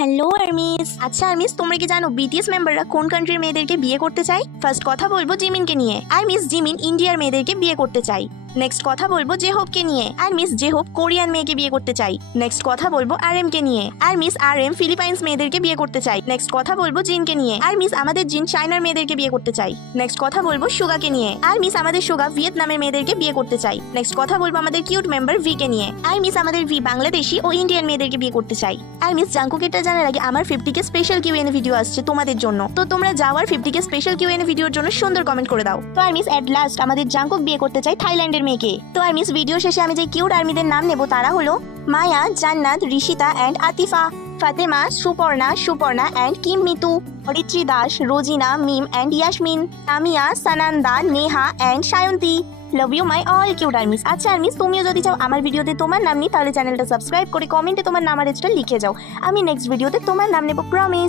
Hello armies. আচ্ছা armies, তোমরা কি জানো বিটিএস মেম্বাররা কোন কান্ট্রির মেয়েদেরকে বিয়ে করতে চায়? ফার্স্ট কথা বলবো জিমিনকে নিয়ে। আর্মিস, জিমিন ইন্ডিয়ার মেয়েদেরকে বিয়ে করতে চায়। নেক্সট কথা বলবো জেহোপকে নিয়ে। আর মিস জেহোপ কোরিয়ান মেয়েকে বিয়ে করতে চাই। নেক্সট কথা বলবো আরএম কে নিয়ে। আর মিস আরএম ফিলিপাইন্স মেয়েদেরকে বিয়ে করতে চাই। নেক্সট কথা বলবো জিনকে নিয়ে। আর মিস আমাদের জিন চায়নার মেয়েদেরকে বিয়ে করতে চাই। নেক্সট কথা বলবো সুগাকে নিয়ে। আর মিস আমাদের সুগা ভিয়েতনামের মেয়েদেরকে বিয়ে করতে চাই। নেক্সট কথা বলবো আমাদের কিউট মেম্বার ভি কে নিয়ে। আর মিস আমাদের ভি বাংলাদেশি ও ইন্ডিয়ান মেয়েদেরকে বিয়ে করতে চাই। আর মিস জাঙ্কুকেটা জানার আগে আমার 50K স্পেশাল কিউএনএ ভিডিও আসছে তোমাদের জন্য, তো তোমরা যাওয়ার 50K স্পেশাল কিউএনএ ভিডিওর জন্য সুন্দর কমেন্ট করে দাও। তো আর মিস এট লাস্ট আমাদের জাঙ্কুক বিয়ে করতে চাই থাইল্যান্ডের মেয়েকে। তো আর মিস ভিডিও শেষে আমি যে কিউট আর্মিদের নাম নেব তারা হলো Maya, Jannat, Rishita and Atifa, Fatema, Suparna and Kim Mitu, Aritri Das, Rozina, Mim and Yasmin, Tamia, Sananda, Neha and Sayanti. Love you my all cute armies. আচ্ছা আর্মিস, তুমিও যদি চাও আমার ভিডিওতে তোমার নাম নিই তাহলে চ্যানেলটা সাবস্ক্রাইব করে কমেন্টে তোমার নাম আর লিখে যাও। আমি নেক্সট ভিডিওতে তোমার নাম নেব, প্রমিস।